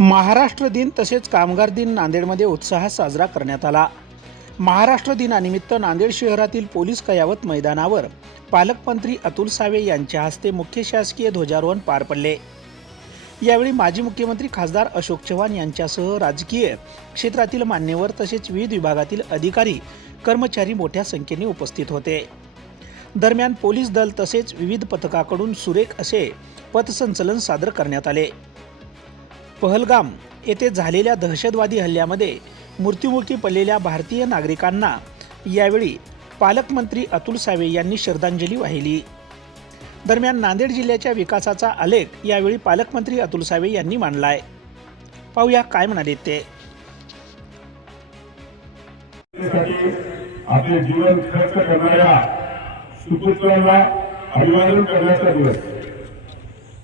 महाराष्ट्र दिन तसेच कामगार दिन नांदेडमध्ये उत्साहात साजरा करण्यात आला. महाराष्ट्र दिनानिमित्त नांदेड शहरातील पोलीस कयावत मैदानावर पालकमंत्री अतुल सावे यांच्या हस्ते मुख्य शासकीय ध्वजारोहण पार पडले. यावेळी माजी मुख्यमंत्री खासदार अशोक चव्हाण यांच्यासह राजकीय क्षेत्रातील मान्यवर तसेच विविध विभागातील अधिकारी कर्मचारी मोठ्या संख्येने उपस्थित होते. दरम्यान पोलीस दल तसेच विविध पथकाकडून सुरेख असे पथसंचलन सादर करण्यात आले. पहलगाम येथे झालेल्या दहशतवादी हल्ल्यामध्ये मृत्युमुखी पडलेल्या भारतीय नागरिकांना यावेळी पालकमंत्री अतुल सावे यांनी श्रद्धांजली वाहिली. दरम्यान नांदेड जिल्ह्याच्या विकासाचा आलेख यावेळी पालकमंत्री अतुल सावे यांनी मांडलाय. पाहूया काय म्हणाले ते. आपले जीवन खर्च करणाऱ्या सुपुत्रांना अभिवादन करण्याचा दिवस.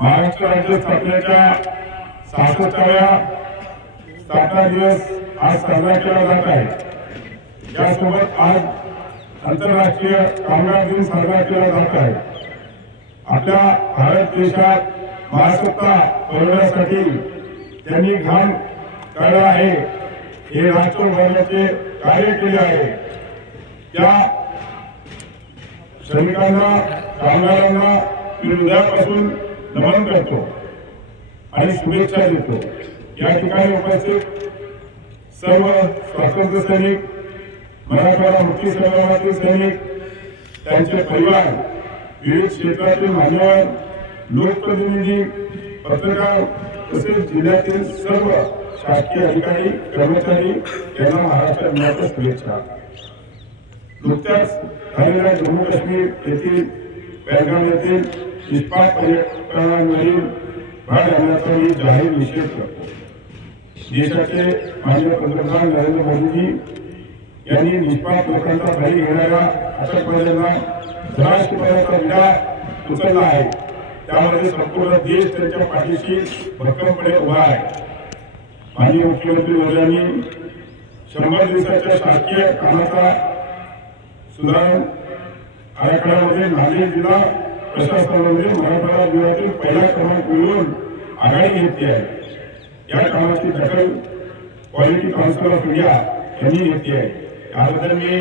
महाराष्ट्र राज्य स्थापनेच्या सहासष्टाव्या स्थापना दिवस आज साजरा केला जात आहे. यासोबत आज आंतरराष्ट्रीय कामगार दिन साजरा केला जात आहे. आपल्या भारत देशात महासत्ता बनवण्यासाठी त्यांनी घाम काढला आहे हे राष्ट्रभराचे कार्य केले आहे. त्या श्रमिकांना कामगारांना मी हृदयापासून नमन करतो. आणि शुभेच्छा देतो. या ठिकाणी उपस्थित सर्व स्वातंत्र्य सैनिक मराठवाडा मुक्ती संग्रामातील सैनिक त्यांचे परिवार विविध क्षेत्रातील मान्यवर लोकप्रतिनिधी पत्रकार तसेच जिल्ह्यातील सर्व शासकीय अधिकारी कर्मचारी यांना महाराष्ट्र दिनाच्या शुभेच्छा. नुकत्याच झालेल्या जम्मू काश्मीर येथील बेळगाव येथील पर्यटनांवरील भाग घालण्याचा मी जाहीर निषेध करतो. देशाचे माननीय पंतप्रधान नरेंद्र मोदीजी यांनी निष्पाप लोकांचा बळी घेणाऱ्या अटकवाद्यांना राष्ट्रपतीचा विडा उचलला आहे. त्यामध्ये संपूर्ण देश त्यांच्या पाठीशी भक्कमपणे उभा आहे. माननीय मुख्यमंत्री वर्यांनी शंभर दिवसाच्या शासकीय कामाचा सुधारण आराखड्यामध्ये नांदेड जिल्हा प्रशासनामध्ये मराठवाडा विभागातील पहिला क्रमांक मिळवून आघाडी घेतली आहे. या कामाची दखल क्वालिटी काउन्सिल ऑफ इंडिया यांनी घेतली आहे. याबद्दल मी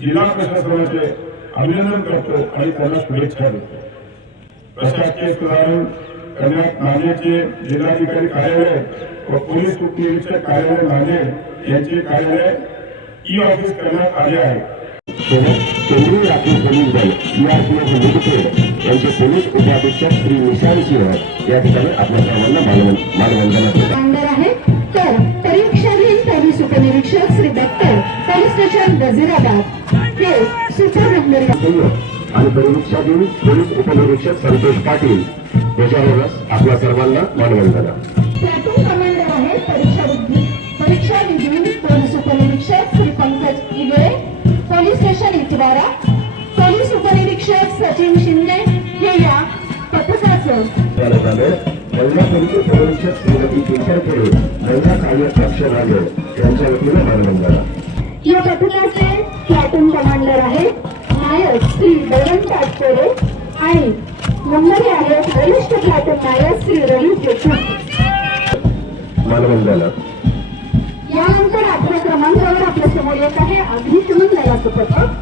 जिल्हा प्रशासनाचे अभिनंदन करतो आणि त्यांना शुभेच्छा देतो. प्रशासकीय सुधारण करण्यात नांदेडचे जिल्हाधिकारी कार्यालय व पोलीस उपनिरीक्षक कार्यालय नांदेड यांचे कार्यालय ई ऑफिस करण्यात आले आहे. केंद्रीय राखीव पोलीस दल सीआरपीएफ यांचे पोलीस उपाधीक्षक श्री निशांत सिंह या ठिकाणी आपल्या सर्वांना मानवंदना आमदार आहे तर परीक्षाधीन पोलीस उपनिरीक्षक श्री दत्तर पोलीस स्टेशन वजीराबाद हे सुपर आणि परिवीक्षाधीन पोलीस उपनिरीक्षक संतोष पाटील. याच्यावरच आपल्या सर्वांना मानवंदना. सचिन शिंदे हे या पथकाचं. झालं झालं. महिला पोलीस उपनिरीक्षक श्रीमती केशरकडे महिला सहाय्यक अक्षर राजे यांच्या वतीनं मानवंदना. या पथकाचे प्लॅटून कमांडर आहे नायक श्री बळवंत आणि नंबरी आहे वरिष्ठ प्लॅटून नायक श्री रवी देशमुख मानवंदना. यानंतर आपल्या क्रमांकावर आपल्यासमोर येत आहे अग्निशमन दलाचं पथक.